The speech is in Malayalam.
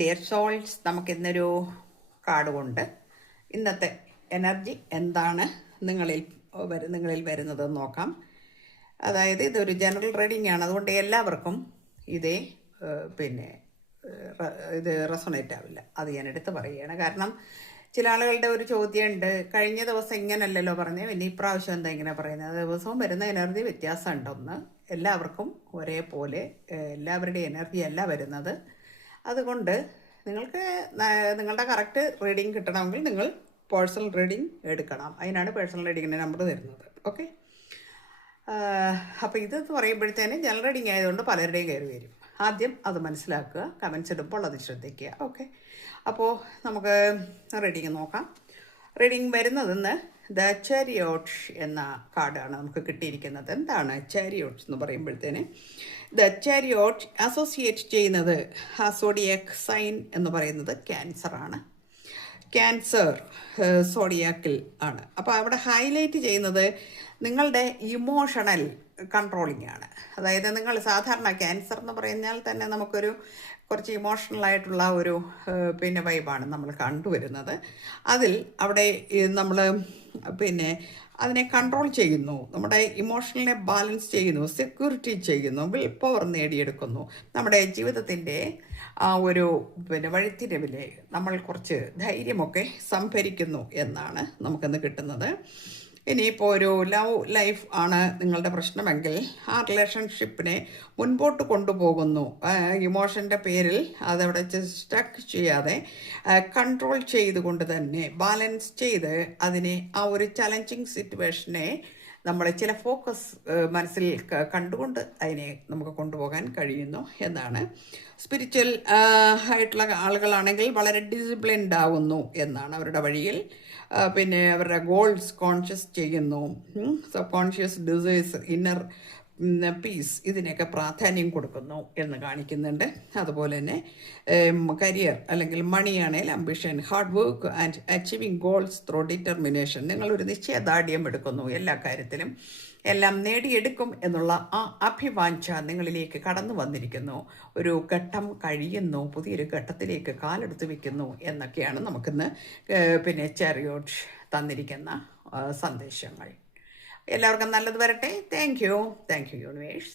ഡിയർ സോൾസ്, നമുക്കിന്നൊരു കാർഡ് കൊണ്ട് ഇന്നത്തെ എനർജി എന്താണ് നിങ്ങളിൽ വരുന്നതെന്ന് നോക്കാം. അതായത് ഇതൊരു ജനറൽ റീഡിംഗ് ആണ്, അതുകൊണ്ട് എല്ലാവർക്കും ഇതേ ഇത് റെസൊണേറ്റ് ആവില്ല. അത് ഞാൻ എടുത്ത് പറയുകയാണ്. കാരണം ചില ആളുകളുടെ ഒരു ചോദ്യമുണ്ട്, കഴിഞ്ഞ ദിവസം ഇങ്ങനല്ലല്ലോ പറഞ്ഞത്, പിന്നെ ഇപ്രാവശ്യം എന്താ ഇങ്ങനെ പറയുന്നത്. ദിവസവും വരുന്ന എനർജി വ്യത്യാസം ഉണ്ടെന്ന്. എല്ലാവർക്കും ഒരേപോലെ എല്ലാവരുടെയും എനർജി അല്ല വരുന്നത്. അതുകൊണ്ട് നിങ്ങൾക്ക് നിങ്ങളുടെ കറക്റ്റ് റീഡിങ് കിട്ടണമെങ്കിൽ നിങ്ങൾ പേഴ്സണൽ റീഡിങ് എടുക്കണം. അതിനാണ് പേഴ്സണൽ റീഡിങ്ങിൻ്റെ നമ്പർ തരുന്നത്. ഓക്കെ, അപ്പോൾ ഇത് പറയുമ്പോഴത്തേനും ജനറൽ റീഡിങ് ആയതുകൊണ്ട് പലരുടെയും കയറി വരും. ആദ്യം അത് മനസ്സിലാക്കുക, കമൻസ് ഇടുമ്പോൾ അത് ശ്രദ്ധിക്കുക. ഓക്കെ, അപ്പോൾ നമുക്ക് റീഡിങ് നോക്കാം. റീഡിങ് വരുന്നതെന്ന് ദ ചാരിയോട്ട് എന്ന കാർഡാണ് നമുക്ക് കിട്ടിയിരിക്കുന്നത്. എന്താണ് ചാരിയോട്ട് എന്ന് പറയുമ്പോഴത്തേന്, ദ ചാരിയോട്ട് അസോസിയേറ്റ് ചെയ്യുന്നത് സോഡിയാക് സൈൻ എന്ന് പറയുന്നത് ക്യാൻസറാണ്. ക്യാൻസർ സോഡിയാക്കിൽ ആണ്. അപ്പോൾ അവിടെ ഹൈലൈറ്റ് ചെയ്യുന്നത് നിങ്ങളുടെ ഇമോഷണൽ കൺട്രോളിംഗ് ആണ്. അതായത് നിങ്ങൾ സാധാരണ ക്യാൻസർ എന്ന് പറഞ്ഞാൽ തന്നെ നമുക്കൊരു കുറച്ച് ഇമോഷണലായിട്ടുള്ള ഒരു വൈബാണ് നമ്മൾ കണ്ടുവരുന്നത്. അതിൽ അവിടെ നമ്മൾ അതിനെ കൺട്രോൾ ചെയ്യുന്നു, നമ്മുടെ ഇമോഷണലിനെ ബാലൻസ് ചെയ്യുന്നു, സെക്യൂരിറ്റി ചെയ്യുന്നു, വിൽ പവർ നേടിയെടുക്കുന്നു. നമ്മുടെ ജീവിതത്തിൻ്റെ ആ ഒരു വഴിത്തിരിവിൽ നമ്മൾ കുറച്ച് ധൈര്യമൊക്കെ സംഭരിക്കുന്നു എന്നാണ് നമുക്കിന്ന് കിട്ടുന്നത്. ഇനിയിപ്പോൾ ഒരു ലവ് ലൈഫ് ആണ് നിങ്ങളുടെ പ്രശ്നമെങ്കിൽ ആ റിലേഷൻഷിപ്പിനെ മുൻപോട്ട് കൊണ്ടുപോകുന്നു. ഇമോഷൻ്റെ പേരിൽ അതവിടെ സ്റ്റക്ക് ചെയ്യാതെ കൺട്രോൾ ചെയ്തുകൊണ്ട് തന്നെ ബാലൻസ് ചെയ്ത് അതിനെ ആ ഒരു ചലഞ്ചിങ് സിറ്റുവേഷനെ നമ്മൾ ചില ഫോക്കസ് മനസ്സിൽ കണ്ടുകൊണ്ട് അതിനെ നമുക്ക് കൊണ്ടുപോകാൻ കഴിയുന്നു എന്നാണ്. സ്പിരിച്വൽ ആയിട്ടുള്ള ആളുകളാണെങ്കിൽ വളരെ ഡിസിപ്ലിൻഡ് ആവുന്നു എന്നാണ് അവരുടെ വഴിയിൽ. അവരുടെ ഗോൾസ് കോൺഷ്യസ് ചെയ്യുന്നു, sub conscious desires, inner peace, ഇതിനൊക്കെ പ്രാധാന്യം കൊടുക്കുന്നു എന്ന് കാണിക്കുന്നുണ്ട്. അതുപോലെ തന്നെ കരിയർ അല്ലെങ്കിൽ മണിയാണെങ്കിൽ ambition, hard work and achieving goals through determination. നിങ്ങളൊരു നിശ്ചയദാർഢ്യം എടുക്കുന്നു, എല്ലാ കാര്യത്തിലും എല്ലാം നേടിയെടുക്കും എന്നുള്ള ആ അഭിവാഞ്ച നിങ്ങളിലേക്ക് കടന്നു വന്നിരിക്കുന്നു. ഒരു ഘട്ടം കഴിയുന്നു, പുതിയൊരു ഘട്ടത്തിലേക്ക് കാലെടുത്ത് വെക്കുന്നു എന്നൊക്കെയാണ് നമുക്കിന്ന് ചാരിയോട്ട് തന്നിരിക്കുന്ന സന്ദേശങ്ങൾ. എല്ലാവർക്കും നല്ലത് വരട്ടെ. Thank you universe.